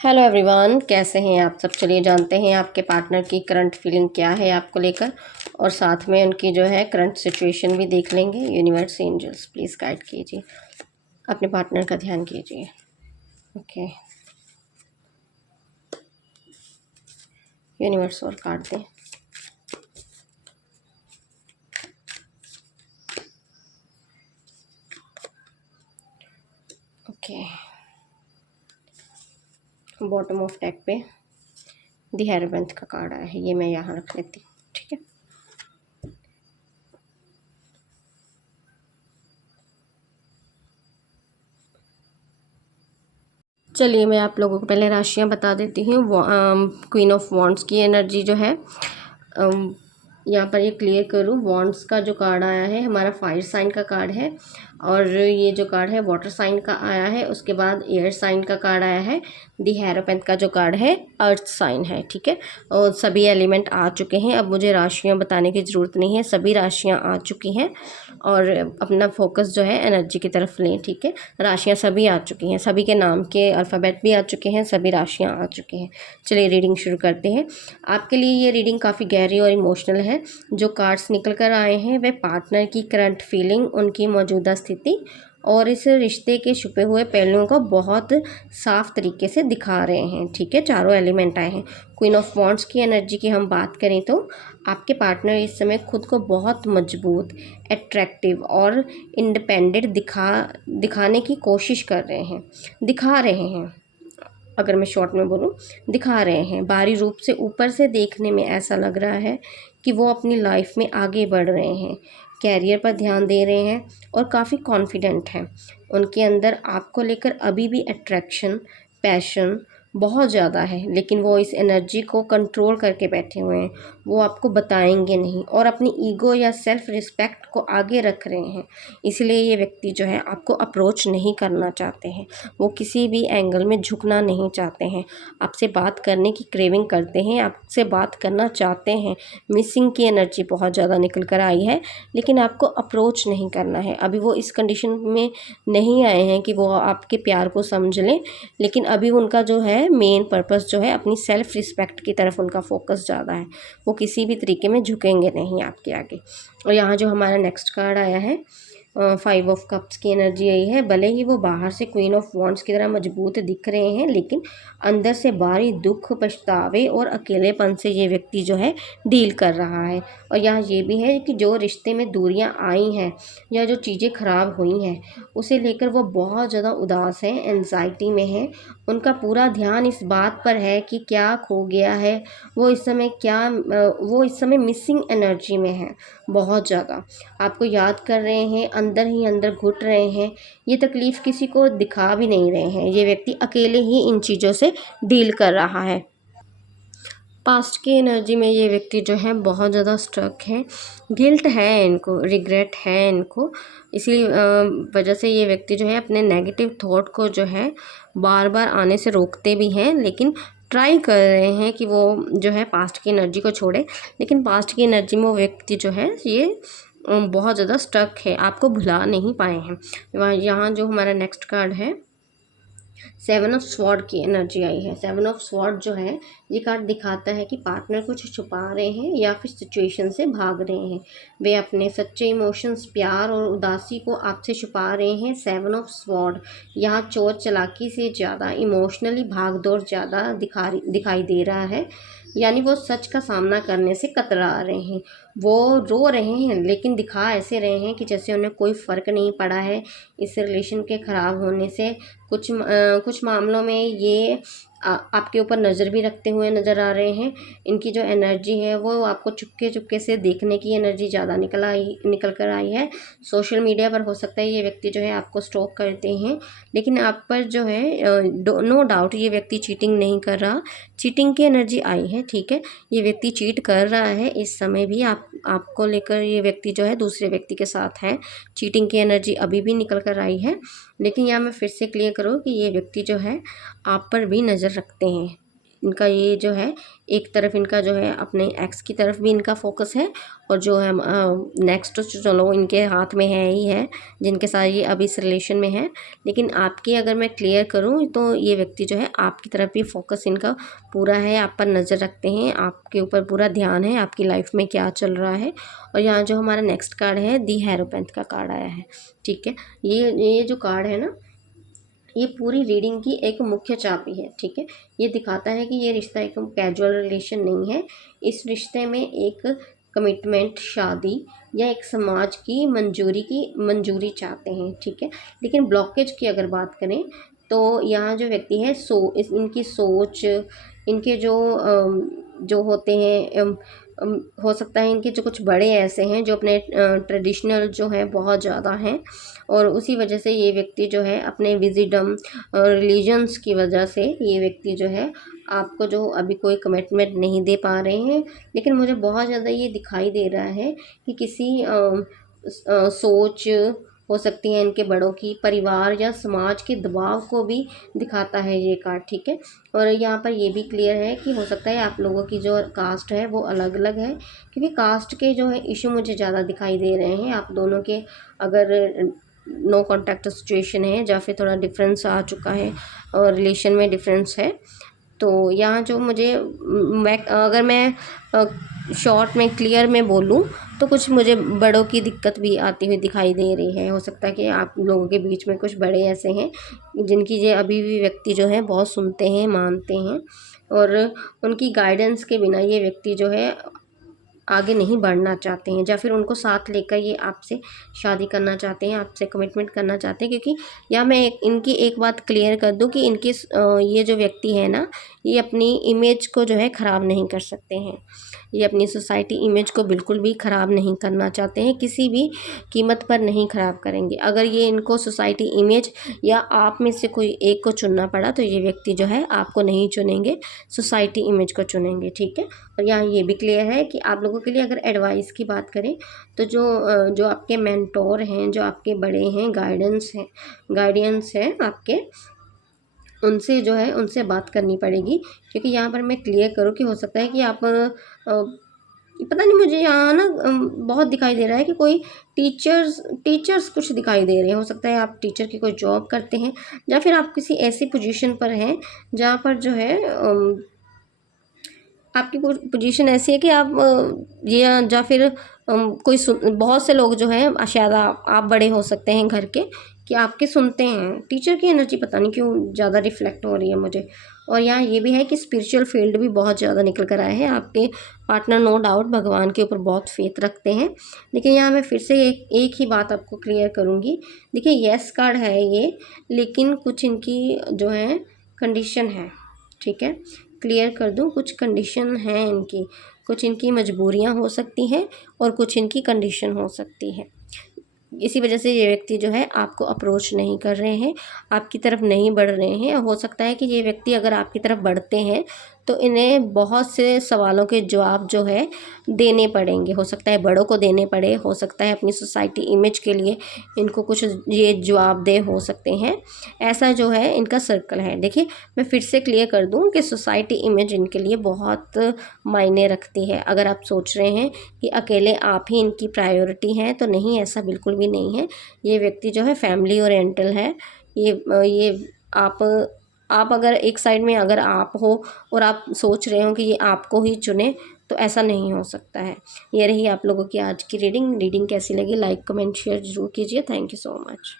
Hello everyone, कैसे हैं आप सब। चलिए जानते हैं आपके पार्टनर की करंट फीलिंग क्या है आपको लेकर, और साथ में उनकी जो है करंट सिचुएशन भी देख लेंगे। यूनिवर्स एंजल्स प्लीज़ गाइड कीजिए, अपने पार्टनर का ध्यान कीजिए। ओके, यूनिवर्स और कार्ड दें। ओके, बॉटम ऑफ डेक पे द हेरोवेंथ का कार्ड आया है, ये मैं यहाँ रख लेती हूँ। ठीक है, चलिए मैं आप लोगों को पहले राशियाँ बता देती हूँ। क्वीन ऑफ वॉन्ड्स की एनर्जी जो है, यहाँ पर ये क्लियर करूँ। वॉन्ड्स का जो कार्ड आया है हमारा फायर साइन का कार्ड है, और ये जो कार्ड है वाटर साइन का आया है। उसके बाद एयर साइन का कार्ड आया है। दी हेरोपेंथ का जो कार्ड है अर्थ साइन है। ठीक है, और सभी एलिमेंट आ चुके हैं। अब मुझे राशियाँ बताने की ज़रूरत नहीं है, सभी राशियाँ आ चुकी हैं। और अपना फोकस जो है एनर्जी की तरफ लें। ठीक है, राशियाँ सभी आ चुकी हैं, सभी के नाम के अल्फ़ाबेट भी आ चुके हैं, सभी राशियाँ आ चुकी हैं। चलिए रीडिंग शुरू करते हैं। आपके लिए ये रीडिंग काफ़ी गहरी और इमोशनल है। जो कार्ड्स निकल कर आए हैं वे पार्टनर की करंट फीलिंग, उनकी मौजूदा स्थिति और इस रिश्ते के छुपे हुए पहलुओं को बहुत साफ तरीके से दिखा रहे हैं। ठीक है, चारों एलिमेंट आए हैं। क्वीन ऑफ वॉन्ड्स की एनर्जी की हम बात करें तो आपके पार्टनर इस समय खुद को बहुत मजबूत, अट्रैक्टिव और इंडिपेंडेंट दिखाने की कोशिश कर रहे हैं, दिखा रहे हैं। अगर मैं शॉर्ट में बोलूँ, दिखा रहे हैं। बाहरी रूप से ऊपर से देखने में ऐसा लग रहा है कि वो अपनी लाइफ में आगे बढ़ रहे हैं, कैरियर पर ध्यान दे रहे हैं और काफ़ी कॉन्फिडेंट हैं। उनके अंदर आपको लेकर अभी भी अट्रैक्शन, पैशन बहुत ज़्यादा है, लेकिन वो इस एनर्जी को कंट्रोल करके बैठे हुए हैं। वो आपको बताएंगे नहीं और अपनी ईगो या सेल्फ रिस्पेक्ट को आगे रख रहे हैं। इसलिए ये व्यक्ति जो है आपको अप्रोच नहीं करना चाहते हैं। वो किसी भी एंगल में झुकना नहीं चाहते हैं। आपसे बात करने की क्रेविंग करते हैं, आपसे बात करना चाहते हैं। मिसिंग की एनर्जी बहुत ज़्यादा निकल कर आई है, लेकिन आपको अप्रोच नहीं करना है। अभी वो इस कंडीशन में नहीं आए हैं कि वो आपके प्यार को समझ लें, लेकिन अभी उनका जो है मेन पर्पस जो है अपनी सेल्फ रिस्पेक्ट की तरफ उनका फोकस ज़्यादा है। वो किसी भी तरीके में झुकेंगे नहीं आपके आगे। और यहाँ जो हमारा नेक्स्ट कार्ड आया है, 5 ऑफ कप्स की एनर्जी आई है। भले ही वो बाहर से क्वीन ऑफ वॉन्ड्स की तरह मजबूत दिख रहे हैं, लेकिन अंदर से भारी दुख, पछतावे और अकेलेपन से ये व्यक्ति जो है डील कर रहा है। और यहाँ ये भी है कि जो रिश्ते में दूरियां आई हैं या जो चीज़ें खराब हुई हैं उसे लेकर वो बहुत ज़्यादा उदास हैं, एंजाइटी में हैं। उनका पूरा ध्यान इस बात पर है कि क्या खो गया है। वो इस समय मिसिंग एनर्जी में है बहुत ज़्यादा। आपको याद कर रहे हैं, अंदर ही अंदर घुट रहे हैं। ये तकलीफ़ किसी को दिखा भी नहीं रहे हैं। ये व्यक्ति अकेले ही इन चीज़ों से डील कर रहा है। पास्ट की एनर्जी में ये व्यक्ति जो है बहुत ज़्यादा स्ट्रक है, गिल्ट है इनको, रिग्रेट है इनको। इसी वजह से ये व्यक्ति जो है अपने नेगेटिव थॉट को जो है बार बार आने से रोकते भी हैं, लेकिन ट्राई कर रहे हैं कि वो जो है पास्ट की एनर्जी को छोड़े। लेकिन पास्ट की एनर्जी में वो व्यक्ति जो है ये बहुत ज़्यादा स्ट्रक है, आपको भुला नहीं पाए हैं। यहाँ जो हमारा नेक्स्ट कार्ड है, 7 ऑफ स्वॉर्ड की एनर्जी आई है। 7 ऑफ स्वॉर्ड जो है ये कार्ड दिखाता है कि पार्टनर कुछ छुपा रहे हैं या फिर सिचुएशन से भाग रहे हैं। वे अपने सच्चे इमोशंस, प्यार और उदासी को आपसे छुपा रहे हैं। 7 ऑफ स्वॉर्ड यहाँ चोर चलाकी से ज़्यादा इमोशनली भागदौड़ ज़्यादा दिखाई दे रहा है। यानी वो सच का सामना करने से कतरा रहे हैं। वो रो रहे हैं, लेकिन दिखा ऐसे रहे हैं कि जैसे उन्हें कोई फ़र्क नहीं पड़ा है इस रिलेशन के ख़राब होने से। कुछ मामलों में ये आपके ऊपर नज़र भी रखते हुए नज़र आ रहे हैं। इनकी जो एनर्जी है वो आपको चुपके चुपके से देखने की एनर्जी ज़्यादा निकल कर आई है। सोशल मीडिया पर हो सकता है ये व्यक्ति जो है आपको स्टॉक करते हैं, लेकिन आप पर जो है नो डाउट ये व्यक्ति चीटिंग नहीं कर रहा। चीटिंग की एनर्जी आई है, ठीक है, ये व्यक्ति चीट कर रहा है। इस समय भी आपको लेकर ये व्यक्ति जो है दूसरे व्यक्ति के साथ है। चीटिंग की एनर्जी अभी भी निकल कर आई है, लेकिन यहाँ मैं फिर से क्लियर करूँ कि ये व्यक्ति जो है आप पर भी नज़र रखते हैं। इनका ये जो है एक तरफ इनका जो है अपने एक्स की तरफ भी इनका फोकस है, और जो है नेक्स्ट चलो इनके हाथ में है ही है जिनके साथ ये अभी इस रिलेशन में है। लेकिन आपकी अगर मैं क्लियर करूँ तो ये व्यक्ति जो है आपकी तरफ भी फोकस इनका पूरा है, आप पर नज़र रखते हैं, आपके ऊपर पूरा ध्यान है आपकी लाइफ में क्या चल रहा है। और यहाँ जो हमारा नेक्स्ट कार्ड है दी हेरोपेंथ का कार्ड आया है, ठीक है। ये जो कार्ड है ना, ये पूरी रीडिंग की एक मुख्य चाबी है, ठीक है। ये दिखाता है कि ये रिश्ता एक कैजुअल रिलेशन नहीं है, इस रिश्ते में एक कमिटमेंट, शादी या एक समाज की मंजूरी चाहते हैं, ठीक है। लेकिन ब्लॉकेज की अगर बात करें तो यहाँ जो व्यक्ति है इनकी सोच, इनके जो होते हैं हो सकता है इनके जो कुछ बड़े ऐसे हैं जो अपने ट्रेडिशनल जो है बहुत ज़्यादा हैं, और उसी वजह से ये व्यक्ति जो है अपने विजिडम और रिलीजन्स की वजह से ये व्यक्ति जो है आपको जो अभी कोई कमिटमेंट नहीं दे पा रहे हैं। लेकिन मुझे बहुत ज़्यादा ये दिखाई दे रहा है कि किसी सोच हो सकती है इनके बड़ों की, परिवार या समाज के दबाव को भी दिखाता है ये कार्ड, ठीक है। और यहाँ पर ये भी क्लियर है कि हो सकता है आप लोगों की जो कास्ट है वो अलग अलग है, क्योंकि कास्ट के जो है इशू मुझे ज़्यादा दिखाई दे रहे हैं। आप दोनों के अगर नो कॉन्टैक्ट सिचुएशन है या फिर थोड़ा डिफरेंस आ चुका है और रिलेशन में डिफरेंस है, तो यहाँ जो मुझे अगर मैं शॉर्ट में क्लियर में बोलूँ तो कुछ मुझे बड़ों की दिक्कत भी आती हुई दिखाई दे रही है। हो सकता है कि आप लोगों के बीच में कुछ बड़े ऐसे हैं जिनकी ये अभी भी व्यक्ति जो है बहुत सुनते हैं, मानते हैं, और उनकी गाइडेंस के बिना ये व्यक्ति जो है आगे नहीं बढ़ना चाहते हैं, या फिर उनको साथ लेकर ये आपसे शादी करना चाहते हैं, आपसे कमिटमेंट करना चाहते हैं। क्योंकि या मैं इनकी एक बात क्लियर कर दूं कि इनकी ये जो व्यक्ति है ना, ये अपनी इमेज को जो है ख़राब नहीं कर सकते हैं, ये अपनी सोसाइटी इमेज को बिल्कुल भी ख़राब नहीं करना चाहते हैं, किसी भी कीमत पर नहीं ख़राब करेंगे। अगर ये इनको सोसाइटी इमेज या आप में से कोई एक को चुनना पड़ा तो ये व्यक्ति जो है आपको नहीं चुनेंगे, सोसाइटी इमेज को चुनेंगे, ठीक है। और यहाँ ये भी क्लियर है कि आप लोगों के लिए अगर एडवाइस की बात करें तो जो आपके मेंटोर हैं, जो आपके बड़े हैं, गाइडेंस हैं आपके, उनसे जो है उनसे बात करनी पड़ेगी। क्योंकि यहाँ पर मैं क्लियर करूँ कि हो सकता है कि आप पता नहीं, मुझे यहाँ ना बहुत दिखाई दे रहा है कि कोई टीचर्स कुछ दिखाई दे रहे हैं। हो सकता है आप टीचर की कोई जॉब करते हैं, या फिर आप किसी ऐसी पोजीशन पर हैं जहाँ पर जो है आपकी पोजीशन ऐसी है कि आप ये या फिर बहुत से लोग जो हैं, शायद आप बड़े हो सकते हैं घर के, कि आपके सुनते हैं। टीचर की एनर्जी पता नहीं क्यों ज़्यादा रिफ्लेक्ट हो रही है मुझे। और यहाँ ये भी है कि स्पिरिचुअल फील्ड भी बहुत ज़्यादा निकल कर आए हैं। आपके पार्टनर नो डाउट भगवान के ऊपर बहुत फेथ रखते हैं। लेकिन यहाँ मैं फिर से एक ही बात आपको क्लियर करूँगी। देखिए यस कार्ड है ये, लेकिन कुछ इनकी जो है कंडीशन है, ठीक है। क्लियर कर दूं, कुछ कंडीशन हैं इनकी, कुछ इनकी मजबूरियां हो सकती हैं और कुछ इनकी कंडीशन हो सकती है। इसी वजह से ये व्यक्ति जो है आपको अप्रोच नहीं कर रहे हैं, आपकी तरफ नहीं बढ़ रहे हैं। हो सकता है कि ये व्यक्ति अगर आपकी तरफ बढ़ते हैं तो इन्हें बहुत से सवालों के जवाब जो है देने पड़ेंगे। हो सकता है बड़ों को देने पड़े, हो सकता है अपनी सोसाइटी इमेज के लिए इनको कुछ ये जवाब दे हो सकते हैं। ऐसा जो है इनका सर्कल है। देखिए मैं फिर से क्लियर कर दूं कि सोसाइटी इमेज इनके लिए बहुत मायने रखती है। अगर आप सोच रहे हैं कि अकेले आप ही इनकी प्रायोरिटी हैं तो नहीं, ऐसा बिल्कुल भी नहीं है। ये व्यक्ति जो है फैमिली ओरिएंटल है। ये आप अगर एक साइड में अगर आप हो और आप सोच रहे हो कि ये आपको ही चुने, तो ऐसा नहीं हो सकता है। ये रही आप लोगों की आज की रीडिंग कैसी लगी लाइक कमेंट शेयर ज़रूर कीजिए। Thank you so much.